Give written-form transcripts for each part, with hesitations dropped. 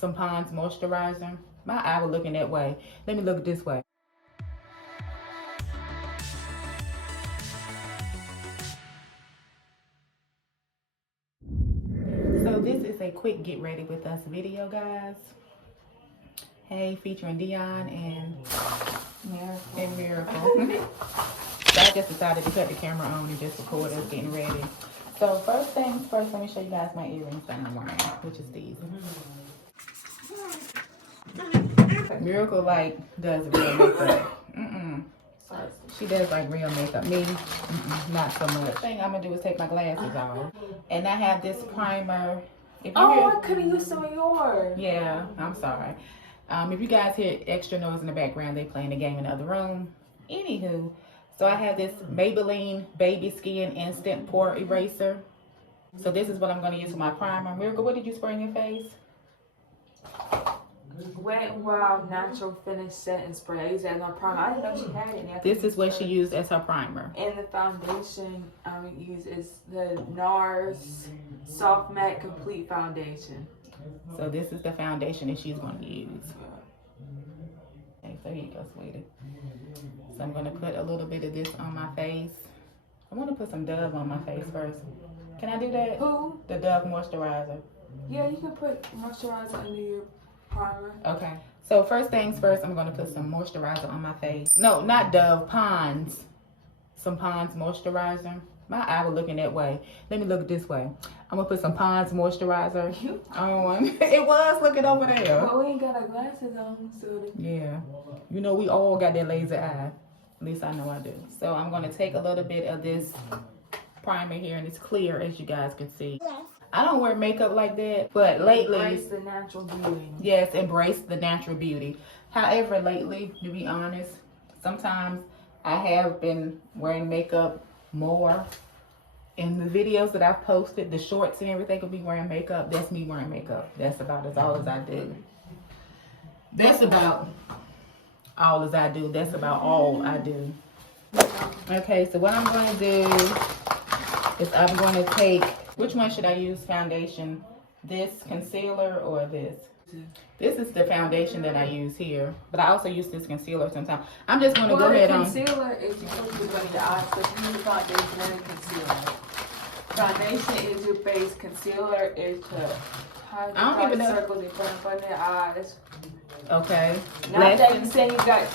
some Pond's moisturizer. My eye was looking that way. Let me look this way. So this is a quick get ready with us video, guys. Hey, featuring Dionne and Miracle. So I just decided to cut the camera on and just record us getting ready. So first things first, let me show you guys my earrings that I'm wearing, which is these. Miracle does real makeup. She does real makeup. Me, not so much. The thing I'm gonna do is take my glasses off, and I have this primer. I could have used some of yours. Yeah, I'm sorry. If you guys hear extra noise in the background, they playing the game in the other room. Anywho, so I have this Maybelline Baby Skin Instant Pore Eraser. So this is what I'm going to use for my primer. Miracle, what did you spray in your face? Wet n Wild Natural Finish Setting Spray. I use that as my primer. I didn't know she had it. This is what she used as her primer. And the foundation I'm use is the NARS Soft Matte Complete Foundation. So this is the foundation that she's going to use. Okay, so here you go, sweetie. So I'm going to put a little bit of this on my face. I want to put some Dove on my face first. Can I do that? Who? The Dove moisturizer. Yeah, you can put moisturizer under your primer. Okay. So first things first, I'm going to put some moisturizer on my face. No, not Dove, Pond's. Some Pond's moisturizer. My eye was looking that way. Let me look this way. I'm going to put some Pond's moisturizer on. It was looking over there. Well, we ain't got our glasses on, so... Yeah. You know, we all got that laser eye. At least I know I do. So I'm going to take a little bit of this primer here, and it's clear, as you guys can see. Yes. I don't wear makeup like that, but lately... Embrace the natural beauty. Yes, embrace the natural beauty. However, lately, to be honest, sometimes I have been wearing makeup more. In the videos that I've posted, the shorts and everything of me wearing makeup, that's me wearing makeup. That's about as all as I do. That's about all as I do. That's about all I do. Okay, so what I'm going to do is I'm going to take, which one should I use foundation? This concealer or this? This is the foundation that I use here, but I also use this concealer sometimes. I'm just going to go ahead on. Concealer is supposed to be under your eyes, so you use foundation and concealer. Foundation is your base, concealer is to hide the circles in front of your eyes. Okay. Not that you say you got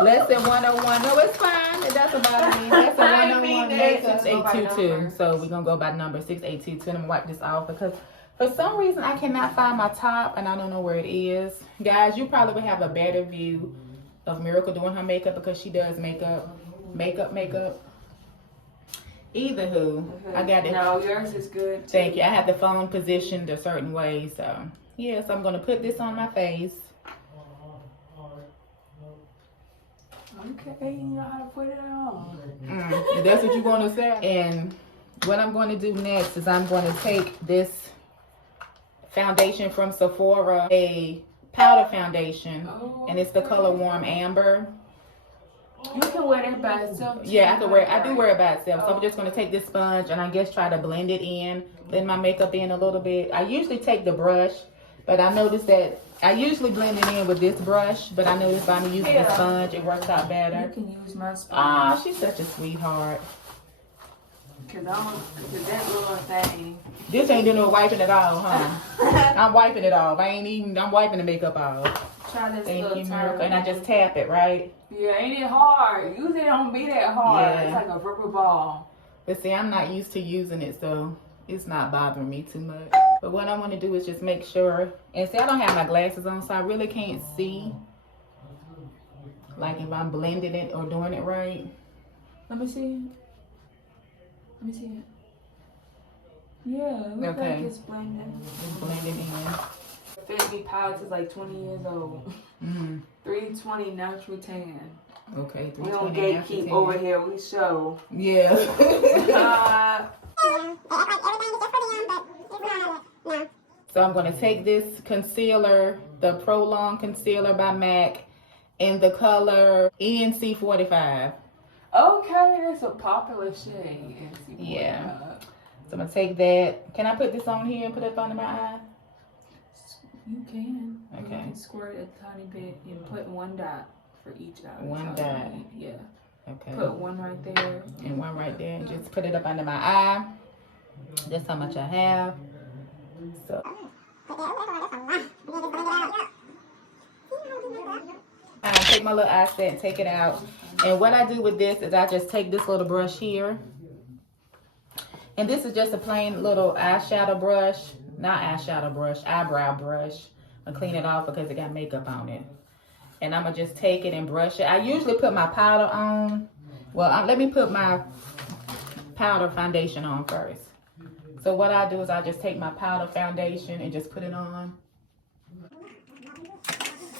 less than 101. No, it's fine. That's about me. That's a 101. That's 6822. So we're going to go by number 6822. And I'm going to wipe this off because for some reason I cannot find my top and I don't know where it is. Guys, you probably would have a better view of Miracle doing her makeup because she does makeup. Either who, I got it. No, yours is good too. Thank you. I have the phone positioned a certain way, so yes, I'm gonna put this on my face. Okay, you know how to put it on. If that's what you want to say. And what I'm going to do next is I'm going to take this foundation from Sephora, a powder foundation, and it's the color Warm Amber. You can wear that by itself. Yeah, I do wear it by itself. So I'm just going to take this sponge and I guess try to blend it in, blend my makeup in a little bit. I usually take the brush, but I noticed that I usually blend it in with this brush, but I noticed by me using the sponge, it works out better. You can use my sponge. Ah, she's such a sweetheart. Cause that little thing. This ain't doing no wiping at all, huh? I'm wiping it off. I'm wiping the makeup off. Try this. Thank you, Miracle. And I just tap it, right? Yeah, ain't it hard? Usually it don't be that hard. Yeah. It's like a rubber ball. But see, I'm not used to using it, so it's not bothering me too much. But what I want to do is just make sure. And see, I don't have my glasses on, so I really can't see. Like if I'm blending it or doing it right. Let me see. Let me see it. Yeah, it looks like it's blending. It's blending in. Fenty Pouch is like 20 years old. 320 natural tan. Okay, 320 we don't gatekeep over here. We show. Yeah. So I'm going to take this concealer, the Pro Long Concealer by MAC, in the color NC45. Okay, that's a popular shade. NC45. Yeah. So I'm going to take that. Can I put this on here and put it under my eye? You can. Okay. You can squirt a tiny bit and put one dot for each eye. One dot. Yeah. Okay. Put one right there. And one right there. And just put it up under my eye. That's how much I have. So. I take my little eye set and take it out. And what I do with this is I just take this little brush here. And this is just a plain little eyeshadow brush. Not eyeshadow brush, eyebrow brush. I'm gonna clean it off because it got makeup on it. And I'm gonna just take it and brush it. I usually put my powder on. Well, let me put my powder foundation on first. So what I do is I just take my powder foundation and just put it on.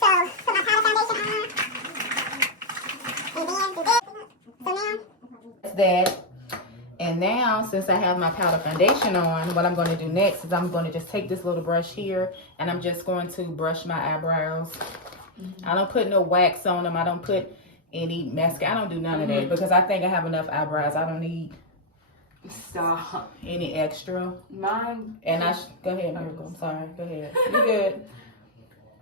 So, put my powder foundation on. And then do this. So now, that's that. And now, since I have my powder foundation on, what I'm going to do next is I'm going to just take this little brush here and I'm just going to brush my eyebrows. I don't put no wax on them. I don't put any mascara. I don't do none of that because I think I have enough eyebrows. I don't need any extra. Mine. And go ahead, Miracle. I'm sorry. Go ahead. You good.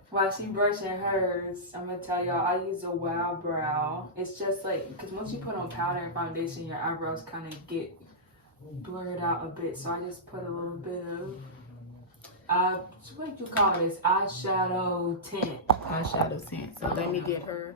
While she brushing hers, I'm gonna tell y'all I use a Wow Brow. It's just like, because once you put on powder and foundation, your eyebrows kind of get blurred out a bit. So I just put a little bit of, what do you call this? Eyeshadow tint. Eyeshadow tint. So let me get her.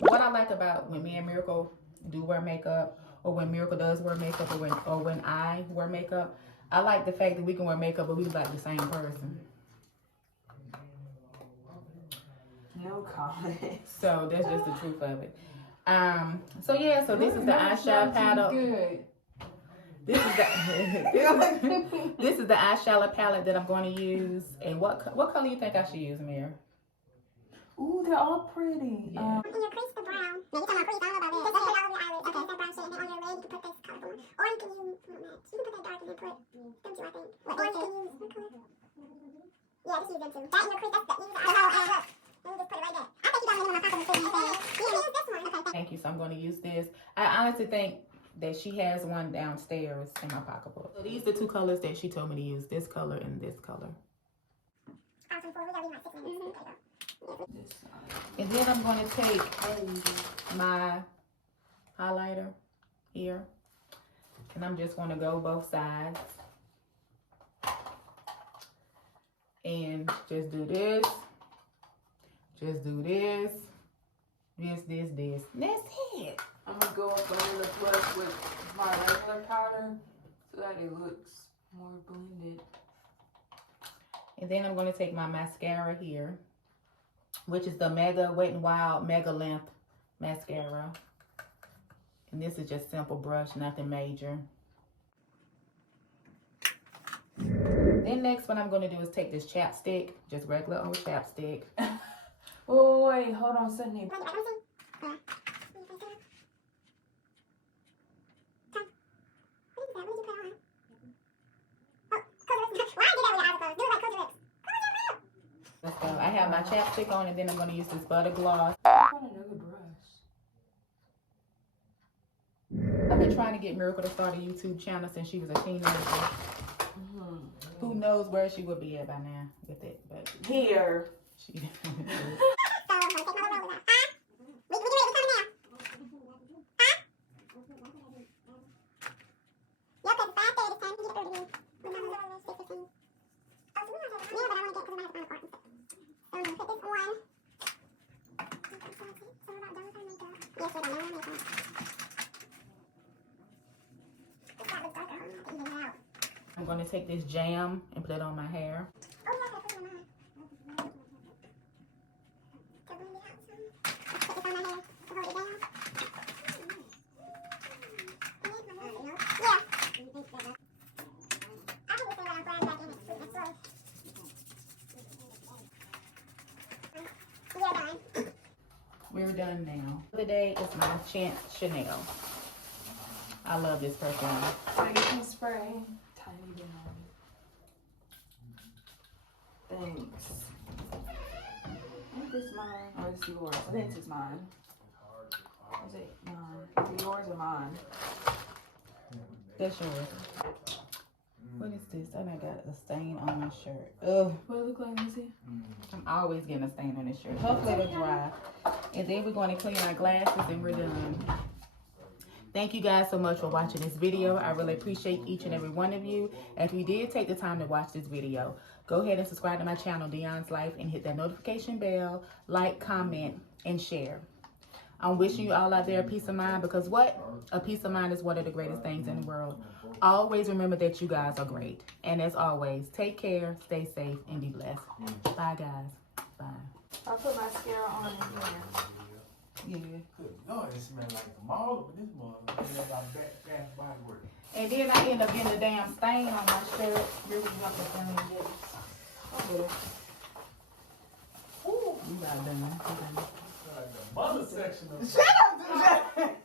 What I like about when me and Miracle do wear makeup, or when Miracle does wear makeup, or when I wear makeup, I like the fact that we can wear makeup but we like the same person. No comment. So that's just the truth of it. So yeah, so this is the eyeshadow palette. Good. This is the eyeshadow palette that I'm going to use. And what color you think I should use, Mir? Ooh, they're all pretty. Yeah. Can you crease the brown? No, you're talking about crease. I don't know about that. Just put all over your eyelids. Okay, that brown shade. And then on your leg, you can put this color one. Or you can use, you can put that dark and then put, don't you, I think. Or you can use, what color? Yeah, just use them too. That and your crease, that's the, use the eyeshadow. Look. Let me just put it right there. I think you got them in my pocket before you say it. You can use this one. Okay, Thank you. So I'm going to use this. I honestly think that she has one downstairs in my pocketbook. So these are the two colors that she told me to use. This color and this color. awesome. We gotta leave like 6 minutes. Okay, And then I'm going to take my highlighter here. And I'm just going to go both sides. And just do this. Just do this. This. And that's it. I'm gonna go up under the brush with my regular powder so that it looks more blended. And then I'm going to take my mascara here, which is the Mega Wet n Wild Mega Length Mascara. And this is just simple brush, nothing major. Then next what I'm going to do is take this chapstick, just regular old chapstick. Wait, hold on, Sydney. Let's go. I have my chapstick on and then I'm going to use this butter gloss. I want another brush. I've been trying to get Miracle to start a YouTube channel since she was a teenager. Who knows where she would be at by now with it, but Here. she I'm going to take this jam and put it on my hair. We're done now. Today is my Chance Chanel. I love this perfume. Fragrance spray. Tiny bit on it. Thanks. I think this is mine. Or this is yours. I think this is mine. Is it mine? Is it yours or mine? That's yours. What is this? I done got a stain on my shirt. Ugh. What it look like, Missy? I'm always getting a stain on this shirt. Hopefully it'll dry. And then we're going to clean our glasses and we're done. Thank you guys so much for watching this video. I really appreciate each and every one of you. And if you did take the time to watch this video, go ahead and subscribe to my channel, Dionne's Life, and hit that notification bell, like, comment, and share. I'm wishing you all out there a peace of mind because what? A peace of mind is one of the greatest things in the world. Always remember that you guys are great. And as always, take care, stay safe, and be blessed. Bye, guys. Bye. I put mascara on in here. Yeah. Good Lord, it smells like a mall with this mother. It got bath body work. And then I end up getting the damn stain on my shirt. Really got the thing. Ooh, you got done. Like the mother section of Shut up,